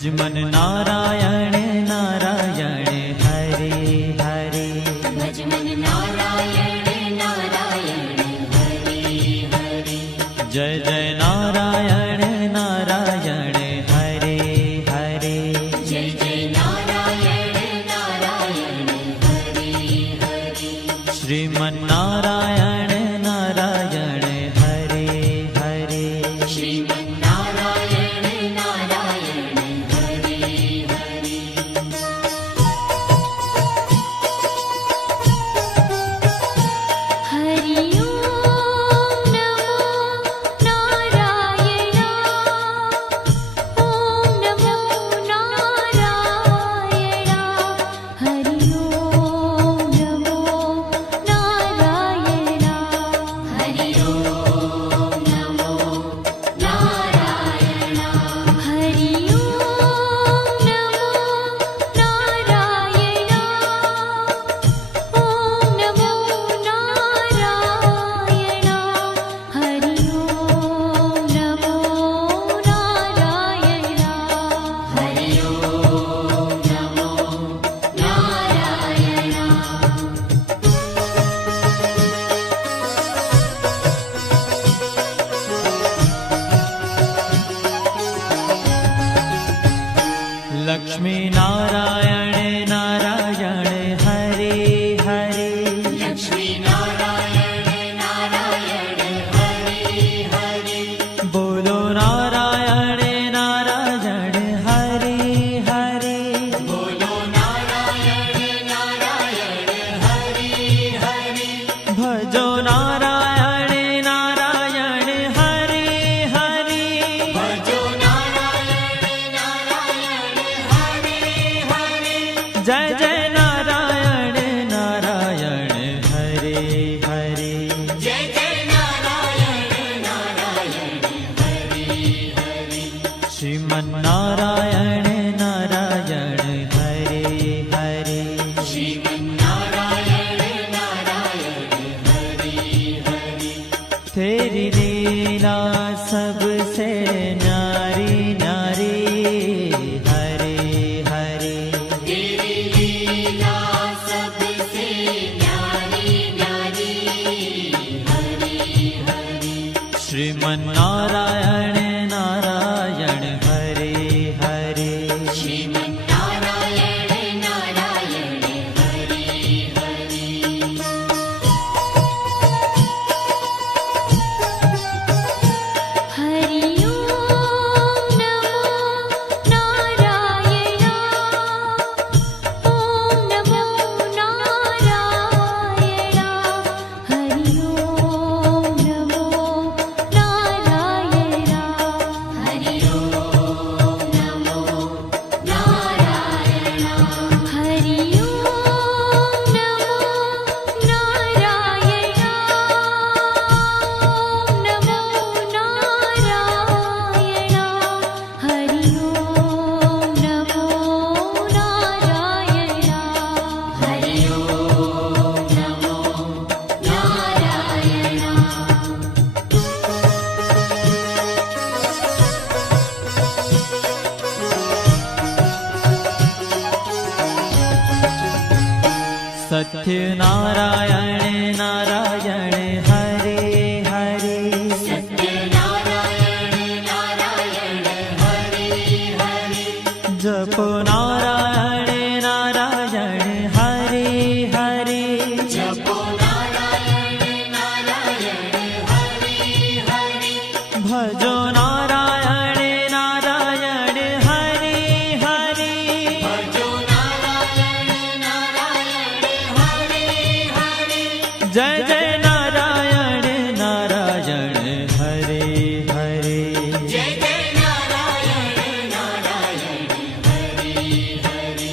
भज मन नारायण नारायण हरे हरे। भज मन नारायण नारायण हरे हरे। जय जय नारायण नारायण हरे हरे। जय जय नारायण नारायण हरे हरे। श्रीमन नारायण नारायण हरे हरे। श्रीमन नारायण नारायण हरे हरे। हरि ओम नमो नारायण। ओम नमो नारायण। हरि ओम नमो नारायण। हरि ओम नमो नारायण। हरि ओम नमो नारायण। ओम नमो नारायण। हरि ओम नमो नारायण। हरि ओम नमो नारायण। लक्ष्मी नारायण नारायण हरे हरे। लक्ष्मी नारायण नारायण हरे हरे। बोलो नारायण नारायण हरे हरे। बोलो नारायण नारायण हरे हरे। भजो नारायण नारायण हरे हरे। भजो नारायण नारायण हरे हरे। जय जय नारायण नारायण हरे हरे। जय जय नारायण नारायण हरे हरे। श्रीमन नारायण नारायण हरे हरे। श्रीमन नारायण नारायण हरे हरे। तेरी लीला सबसे न्यारी न्यारी हरे हरे। तेरी लीला सबसे न्यारी न्यारी हरे हरे। श्रीमन नारायण नारायण हरे हरे। श्रीमन नारायण नारायण हरे हरे। हरि ओम नमो नारायण। ओम नमो नारायण। हरि ओम नमो नारायण। हरि ओम नमो नारायण। हरि ओम नमो नारायण। ओम नमो नारायण। हरि ओम नमो नारायण। हरि ओम नमो सत्य नारायण नारायण हरे हरे। सत्य नारायण नारायण हरे हरे। जपो नारायण नारायण हरे हरे। जपो नारायण नारायण हरे हरे। भजो नारायण नारायण हरे हरे। भजो नारायण नारायण हरे हरे। जय जय नारायण नारायण हरे हरे। जय जय नारायण नारायण हरे हरे।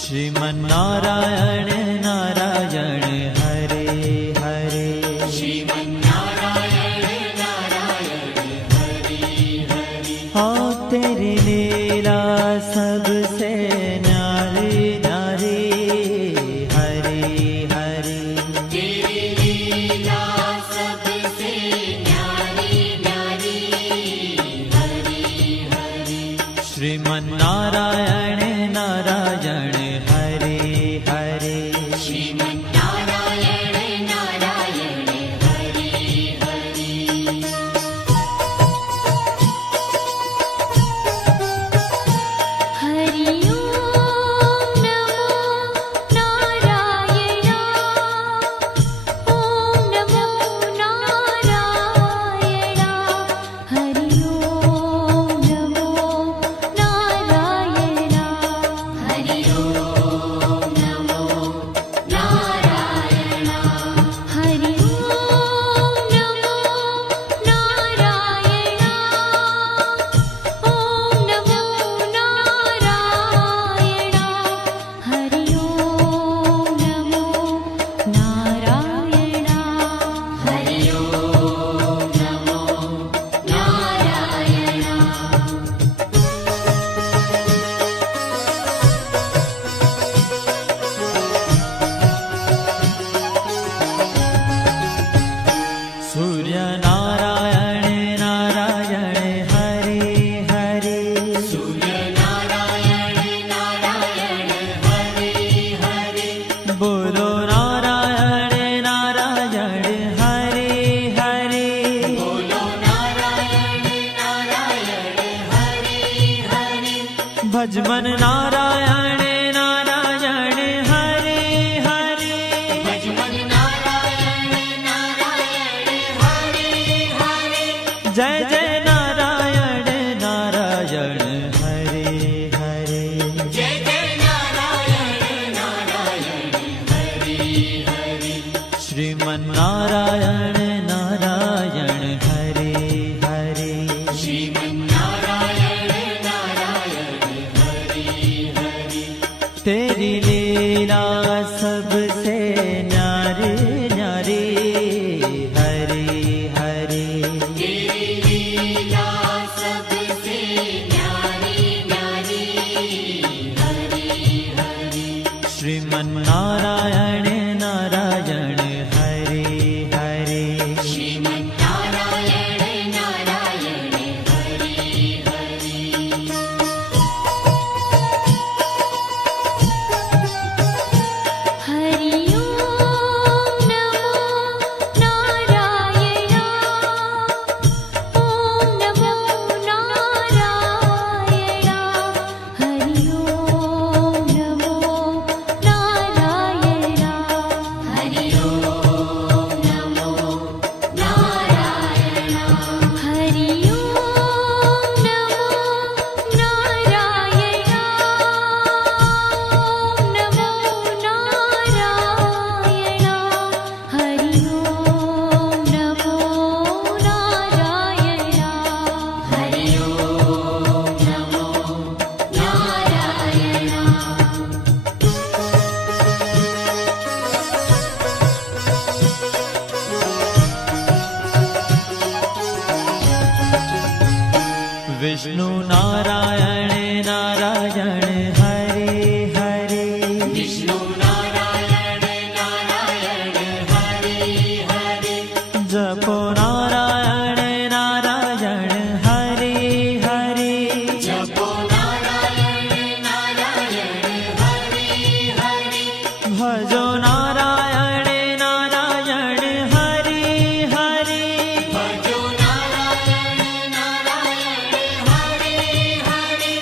श्रीमन नारायण नारायण हरे हरे। श्रीमन नारायण नारायण हरे हरे। हाँ तेरी लीला सबसे न्यारी न्यारी हरे हरे। तेरी लीला सबसे न्यारी न्यारी हरे हरे। श्रीमन नारायण भजमन नारायण नारायण हरे हरे भजमन नारायण नारायण हरे हरे जय जय नारायण नारायण हरे हरे जय जय नारायण नारायण हरे हरे श्रीमन नारायण नारायण हरे हरे श्रीमन्नारायण नारायण हरे हरे तेरी लीला सबसे न्यारी न्यारी हरे हरे तेरी लीला सबसे न्यारी न्यारी हरे हरे श्रीमन नारायण नारायण हरे हरे श्रीमन्नारायण नारायण हरे हरे हरि ओम नमो नारायण ओम नमो नारायण हरि ओम नमो नारायण हरि ओम नमो नारायण हरि ओम नमो नारायण ओम नमो नारायण हरि ओम नमो नारायण हरि ओम नमो नारायण विष्णु नारायण नारायण हरे हरे विष्णु नारायण नारायण हरे हरे जपो नारायण नारायण हरे हरे जपो नारायण नारायण हरे हरे भजो नारायण नारायण हरे हरे भजो नारायण नारायण हरे हरे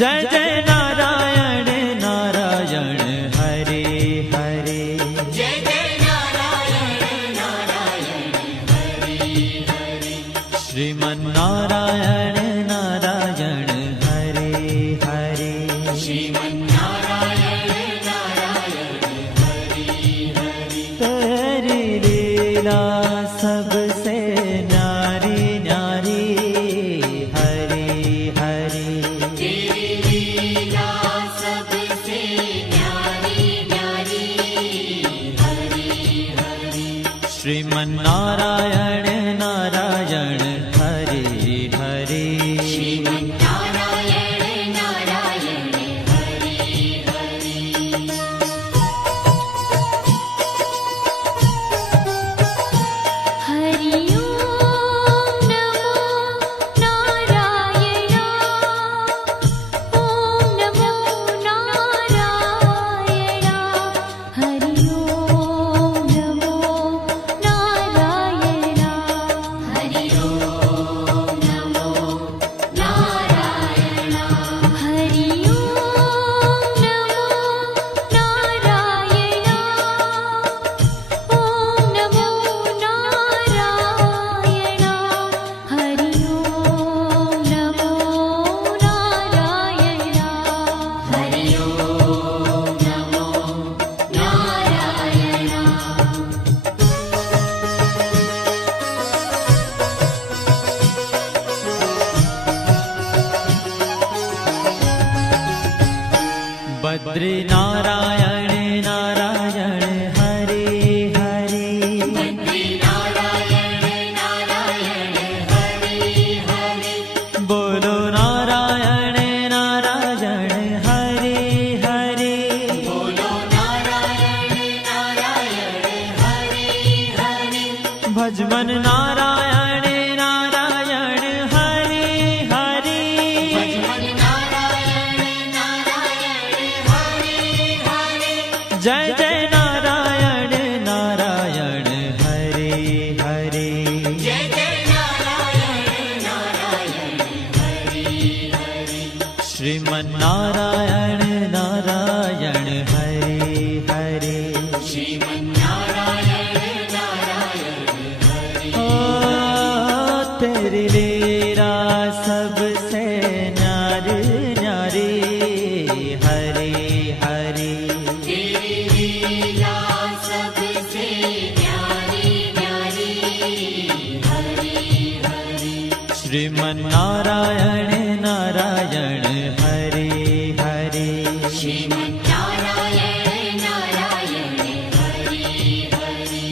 जय जय नारायण नारायण हरे हरे जय जय नारायण नारायण हरे हरे श्रीमन नारायण नारायण हरे हरे श्रीमन्नारायण नारायण हरे हरे तेरी लीला सबसे न्यारी न्यारी हरे हरे तेरी लीला सबसे न्यारी न्यारी हरे हरे श्रीमन नारायण नारायण हरे हरे श्रीमन्नारायण नारायण हरे हरे हरि ओम नमो नारायण ओम नमो नारायण हरि ओम नमो नारायण हरि ओम नमो नारायण हरि ओम नमो नारायण ओम नमो नारायण हरि ओम नमो नारायण हरि ओम नमो नारायण बद्री नारायण नारायण हरे हरे बद्री नारायण नारायण हरे हरे बोलो नारायण नारायण हरे हरे बोलो नारायण नारायण हरे हरे भजमन नारायण नारायण हरे हरे भजमन नारायण नारायण हरे हरे जय जय नारायण नारायण हरे हरे जय जय नारायण नारायण हरे श्रीमन्नारायण नारायण हरे हरे श्रीमन्नारायण नारायण हरे ओ तेरी लीला सबसे न्यारी न्यारी हरे हरे तेरी लीला सबसे न्यारी न्यारी हरे हरे श्रीमन्नारायण नारायण हरे हरे श्रीमन्नारायण नारायण हरे हरे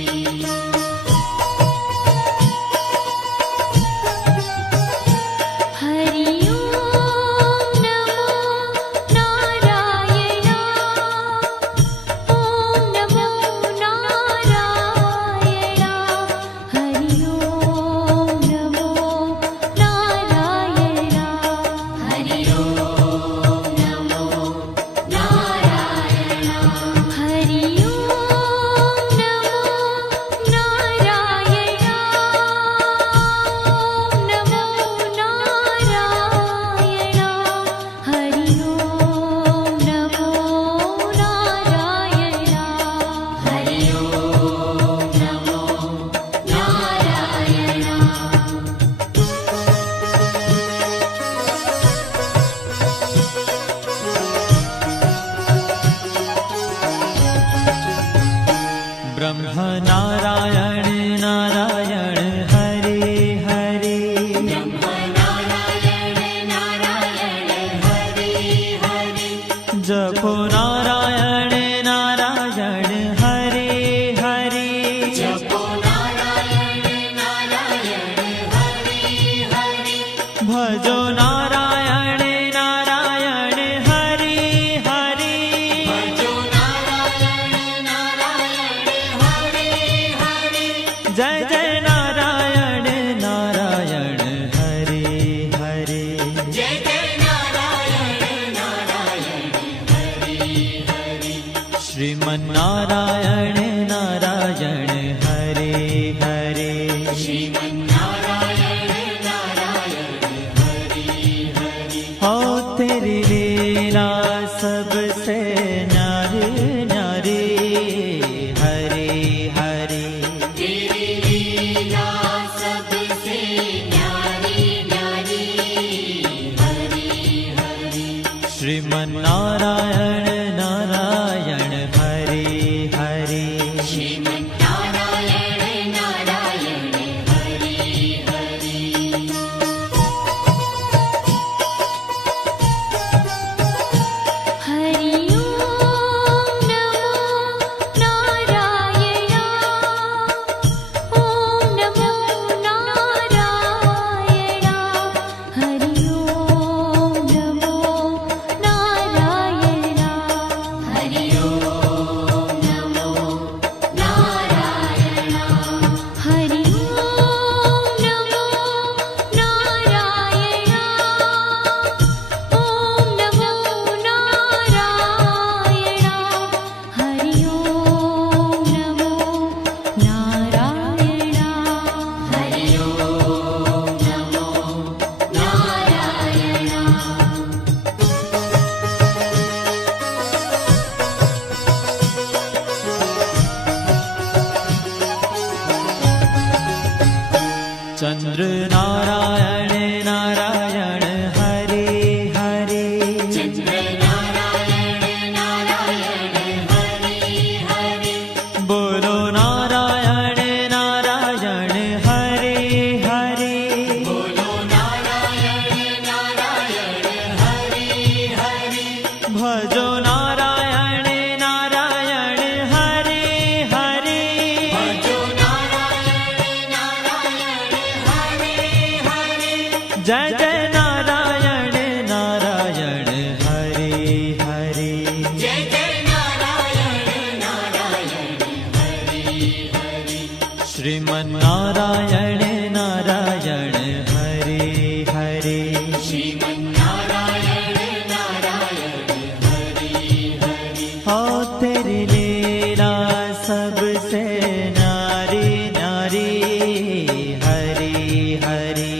हरि ओम नमो नारायण ओम नमो नारायण हरि ओम नमो नारायण हरि ओम नमो नारायण हरि ओम नमो नारायण ओम नमो नारायण हरि ओम नमो नारायण हरि ओम नमो नारायण ब्रह्म नारायण नारायण हरे हरे नारायण नारायण हरे हरे जपो नारायण नारायण हरे हरे जपो नारायण नारायण हरे हरे भजो नारायण नारायण हरे हरे भजो नारायण नारायण हरे हरे जय जय नारायण नारायण हरे हरे जय जय नारायण नारायण हरे हरे श्रीमन्नारायण नारायण हरे हरे श्रीमन्नारायण नारायण हरे हरे हो तेरी लीला सबसे न्यारी न्यारी हरे हरे तेरी लीला सबसे न्यारी न्यारी हरे हरे श्रीमन्नारायण नारायण हरे हरे श्रीमन्नारायण नारायण हरे हरे हरि ओम नमो नारायण ओम नमो नारायण हरि ओम नमो नारायण हरि ओम नमो नारायण हरि ओम नमो नारायण ओम नमो नारायण हरि ओम नमो नारायण हरि ओम नमो नारायण चंद्र नारायण नारायण हरे हरे चंद्र नारायण नारायण हरे हरे बोलो नारायण नारायण हरे हरे बोलो नारायण नारायण हरे हरे भजो नारायण नारायण हरे हरे भजो नारायण नारायण हरे हरे जय जय नारायण नारायण हरे हरे जय जय नारायण नारायण हरे हरे श्रीमन्नारायण नारायण हरे हरे श्रीमन्नारायण नारायण हरे हरे हो तेरी लीला सबसे न्यारी न्यारी हरे हरे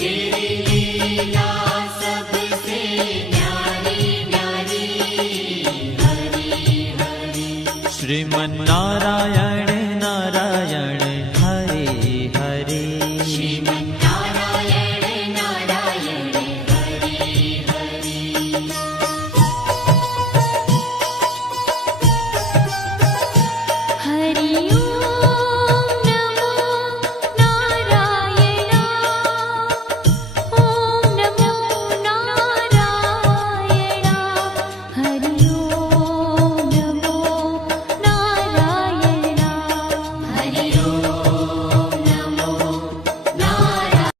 तेरी लीला श्रीमन्नारायण